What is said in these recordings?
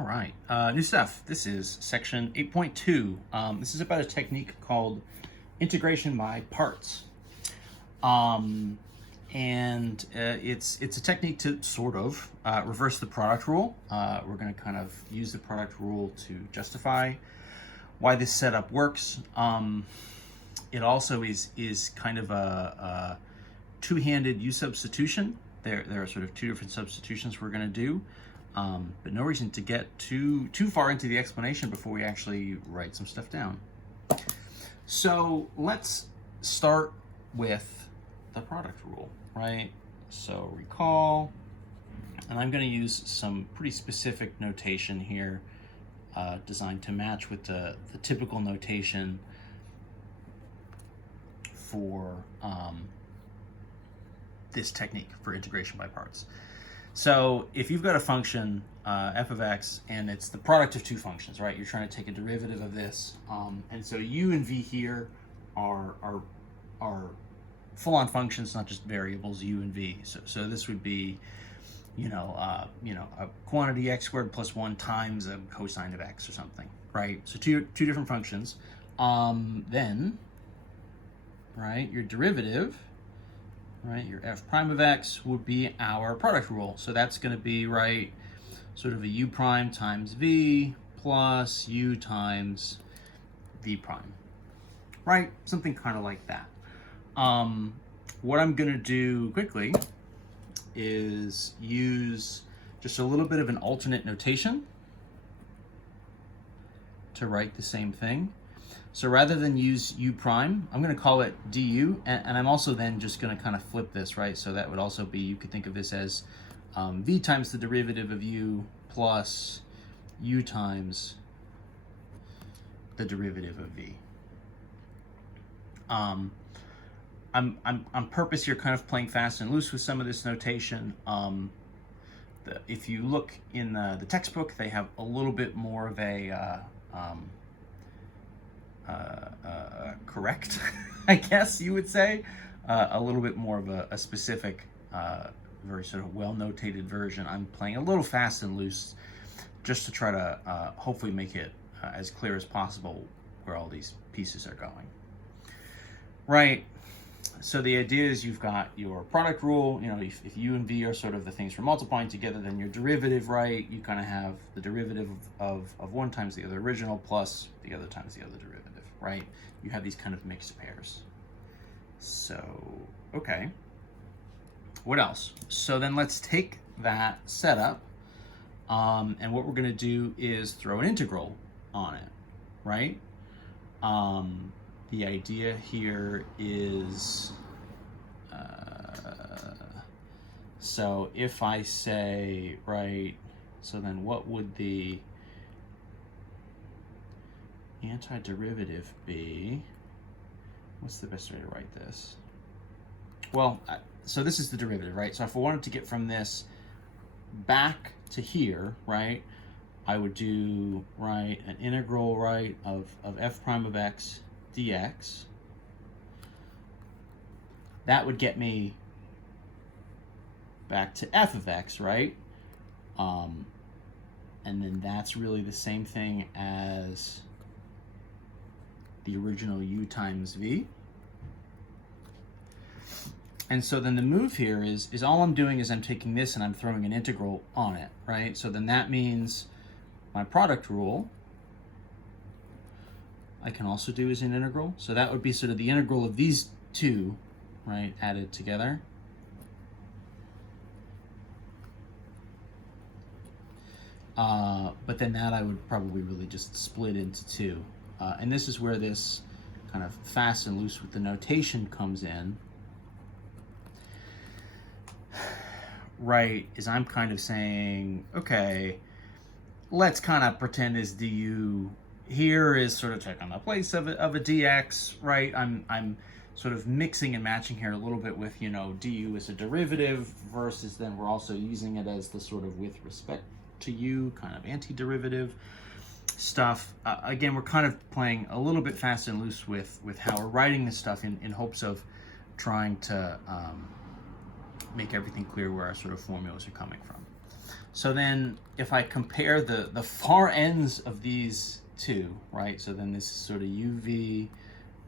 All right, new stuff. This is section 8.2. This is about a technique called integration by parts. And it's a technique to sort of reverse the product rule. We're going to kind of use the product rule to justify why this setup works. It also is kind of a two-handed U substitution. There are sort of two different substitutions we're going to do. But no reason to get too far into the explanation before we actually write some stuff down. So let's start with the product rule, right? So recall, and I'm going to use some pretty specific notation here, designed to match with the typical notation for this technique for integration by parts. So if you've got a function f of x and it's the product of two functions, right? You're trying to take a derivative of this, and so u and v here are full-on functions, not just variables u and v. So this would be, a quantity x squared plus 1 times a cosine of x or something, right? So two different functions. Then, right, your derivative, right, your f prime of x would be our product rule. So that's going to be, right, sort of a u prime times v plus u times v prime, right? Something kind of like that. What I'm going to do quickly is use just a little bit of an alternate notation to write the same thing. So rather than use u prime, I'm going to call it du, and I'm also then just going to kind of flip this, right? So that would also be, you could think of this as v times the derivative of u plus u times the derivative of v. On purpose here, kind of playing fast and loose with some of this notation. If you look in the textbook, they have a little bit more of a correct, I guess you would say, a little bit more of a specific, very sort of well-notated version. I'm playing a little fast and loose just to try to hopefully make it as clear as possible where all these pieces are going. Right, so the idea is you've got your product rule. If u and v are sort of the things for multiplying together, then your derivative, right, you kind of have the derivative of one times the other original plus the other times the other derivative, right? You have these kind of mixed pairs. So, okay. What else? So then let's take that setup, and what we're going to do is throw an integral on it, right? The idea here is, so if I say, right, so then what would the antiderivative be? What's the best way to write this? Well, so this is the derivative, right? So if I wanted to get from this back to here, right, I would do, right, an integral, right, of f prime of x dx. That would get me back to f of x, right? And then that's really the same thing as the original u times v. And so then the move here is all I'm doing is I'm taking this and I'm throwing an integral on it, right? So then that means my product rule I can also do as an integral. So that would be sort of the integral of these two, right, added together. But then that I would probably really just split into two. And this is where this kind of fast and loose with the notation comes in. Right, is I'm kind of saying, okay, let's kind of pretend this du here is sort of taking the place of a dx, right? I'm sort of mixing and matching here a little bit with, du as a derivative versus then we're also using it as the sort of with respect to u kind of antiderivative stuff. Again, we're kind of playing a little bit fast and loose with how we're writing this stuff in hopes of trying to make everything clear where our sort of formulas are coming from. So then if I compare the far ends of these two, right? So then this is sort of uv,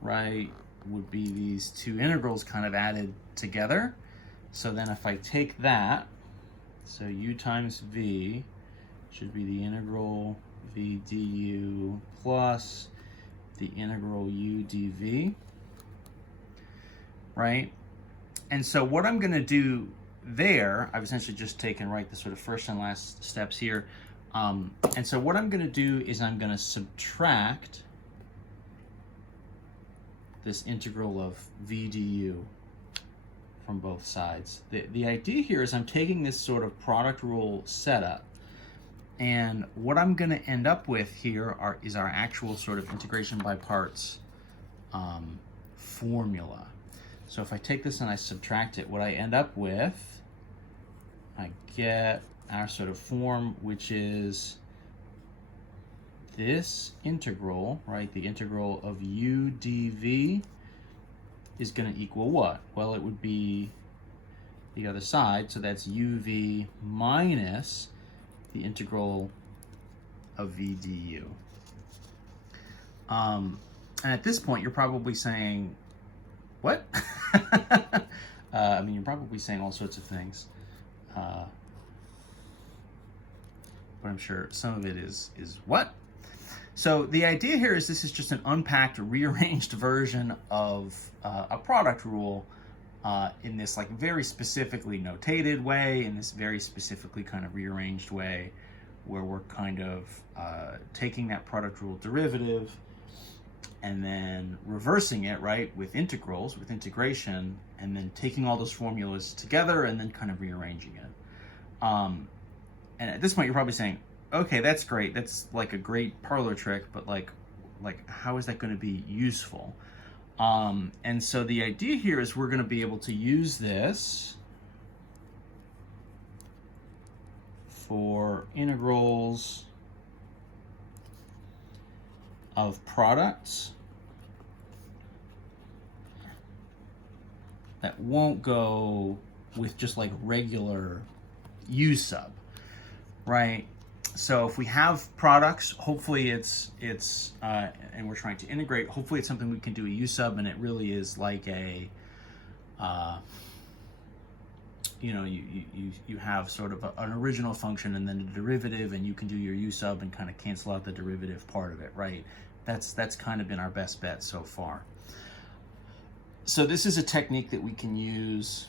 right, would be these two integrals kind of added together. So then if I take that, so u times v should be the integral v du plus the integral u dv, right? And so what I'm going to do there, I've essentially just taken, right, the sort of first and last steps here. And so what I'm going to do is I'm going to subtract this integral of v du from both sides. The idea here is I'm taking this sort of product rule setup, and what I'm going to end up with here is our actual sort of integration by parts formula. So if I take this and I subtract it, what I end up with, I get our sort of form, which is this integral, right? The integral of u dv is going to equal what? Well, it would be the other side, so that's uv minus the integral of v du. And at this point, you're probably saying, what? I mean, you're probably saying all sorts of things. But I'm sure some of it is what? So the idea here is this is just an unpacked, rearranged version of a product rule in this like very specifically notated way, in this very specifically kind of rearranged way, where we're kind of taking that product rule derivative and then reversing it, right, with integrals, with integration, and then taking all those formulas together and then kind of rearranging it. And at this point, you're probably saying, okay, that's great. That's like a great parlor trick, but like how is that going to be useful? And so the idea here is we're going to be able to use this for integrals of products that won't go with just like regular u sub, right? So if we have products, hopefully it's and we're trying to integrate, hopefully it's something we can do a u sub, and it really is like a you know, you have sort of an original function and then a derivative, and you can do your u sub and kind of cancel out the derivative part of it, right? That's kind of been our best bet so far. So this is a technique that we can use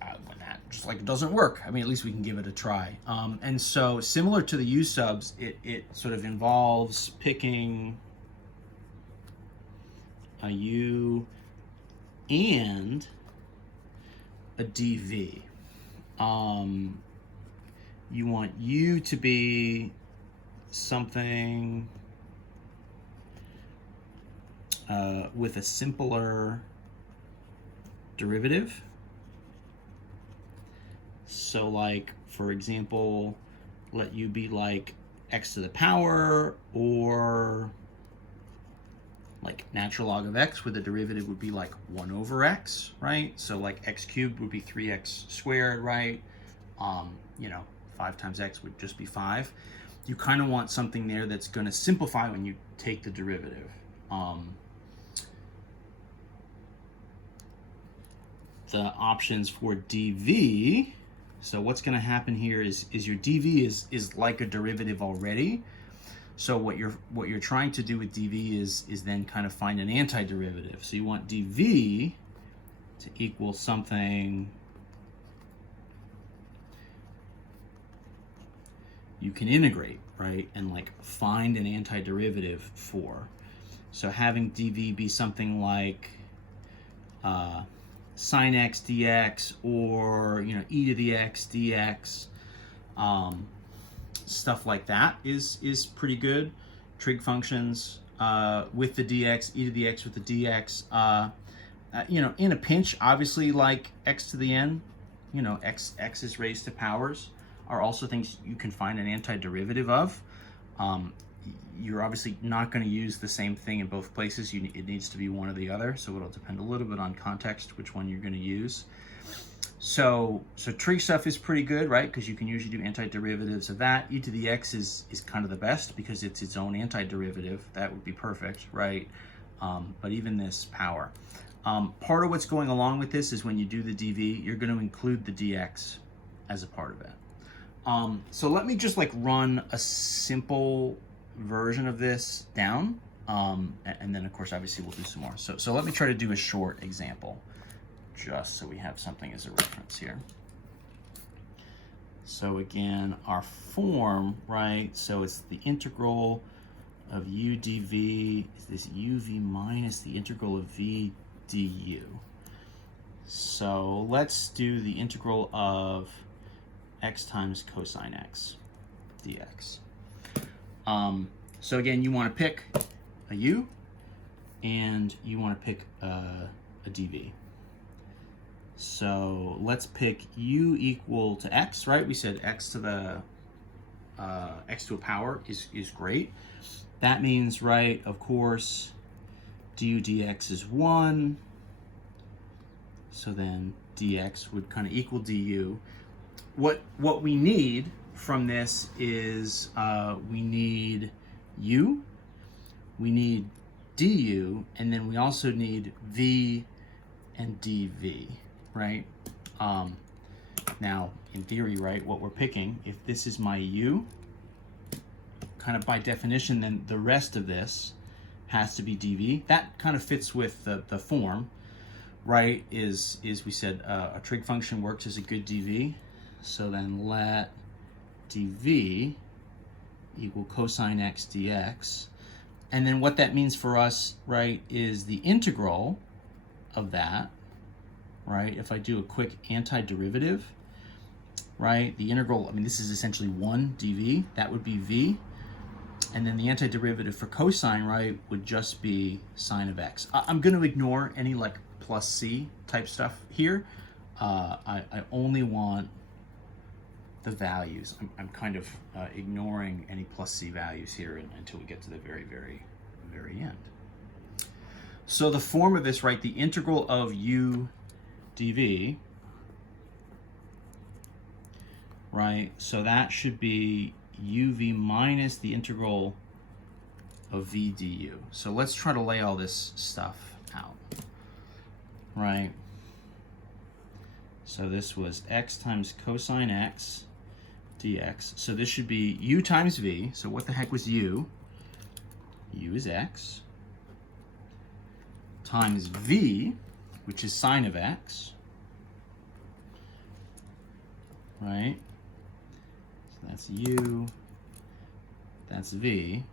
when that just like doesn't work. I mean, at least we can give it a try. And so similar to the u subs, it sort of involves picking a u and a dv. You want u to be something with a simpler derivative. So like, for example, let u be like x to the power, or like natural log of x, where the derivative would be like 1 over x, right? So like x cubed would be 3x squared, right? You know, 5 times x would just be 5. You kind of want something there that's going to simplify when you take the derivative. The options for dv, so what's going to happen here is your dv is like a derivative already. So what you're trying to do with dv is then kind of find an antiderivative. So you want dv to equal something you can integrate, right? And like find an antiderivative for. So having dv be something like sine x dx, or you know, e to the x dx, stuff like that is pretty good. Trig functions with the dx, e to the x with the dx. You know, in a pinch, obviously, like x to the n, you know, x is raised to powers are also things you can find an antiderivative of. You're obviously not going to use the same thing in both places. It needs to be one or the other, so it'll depend a little bit on context which one you're going to use. So trig stuff is pretty good, right? Because you can usually do antiderivatives of that. E to the x is kind of the best because it's its own antiderivative. That would be perfect, right? But even this power. Part of what's going along with this is when you do the dv, you're going to include the dx as a part of it. So let me just like run a simple version of this down. And then of course, obviously we'll do some more. So let me try to do a short example, just so we have something as a reference here. So again, our form, right? So it's the integral of u dv, is this uv minus the integral of v du. So let's do the integral of x times cosine x dx. So again, you want to pick a u and you want to pick a dv. So let's pick u equal to x, right? We said x to the x to a power is great. That means, right, of course, du dx is 1. So then dx would kind of equal du. What we need from this is we need u, we need du, and then we also need v and dv, right? Now, in theory, right, what we're picking, if this is my u, kind of by definition, then the rest of this has to be dv. That kind of fits with the form, right? Is we said a trig function works as a good dv. So then let dv equal cosine x dx. And then what that means for us, right, is the integral of that, right? If I do a quick antiderivative, right, the integral, I mean, this is essentially 1 dv, that would be v. And then the antiderivative for cosine, right, would just be sine of x. I'm going to ignore any like plus c type stuff here. I only want the values. I'm kind of ignoring any plus c values here until we get to the very, very, very end. So the form of this, right, the integral of u dv, right, so that should be uv minus the integral of v du. So let's try to lay all this stuff out, right? So this was x times cosine x dx. So this should be u times v. So what the heck was u? U is x times v, which is sine of x, right? So that's u, that's v,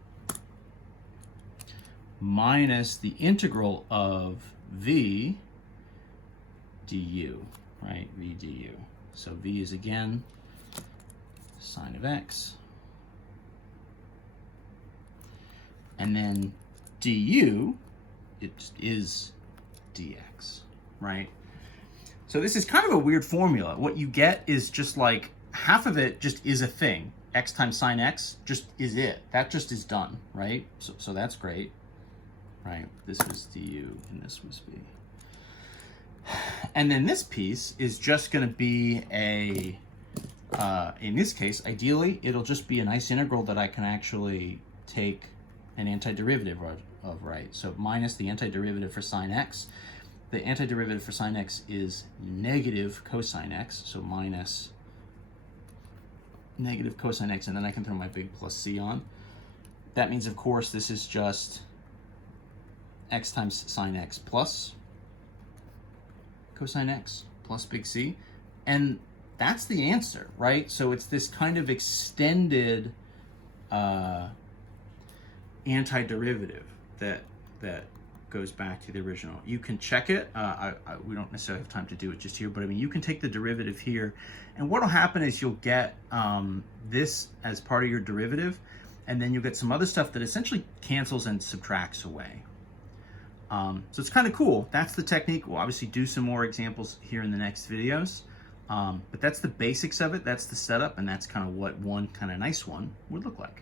minus the integral of v du, right? V du. So v is again sine of x. And then du, it is dx, right? So this is kind of a weird formula. What you get is just like half of it just is a thing. X times sine x just is it. That just is done, right? So that's great, right? This was du and this was v. And then this piece is just going to be a, in this case, ideally, it'll just be a nice integral that I can actually take an antiderivative of, right? So minus the antiderivative for sine x. The antiderivative for sine x is negative cosine x, so minus negative cosine x, and then I can throw my big plus c on. That means, of course, this is just x times sine x plus cosine x plus big C, and that's the answer, right? So it's this kind of extended antiderivative that goes back to the original. You can check it. We don't necessarily have time to do it just here, but I mean, you can take the derivative here, and what'll happen is you'll get this as part of your derivative, and then you'll get some other stuff that essentially cancels and subtracts away. So it's kind of cool. That's the technique. We'll obviously do some more examples here in the next videos, but that's the basics of it. That's the setup, and that's kind of what one kind of nice one would look like.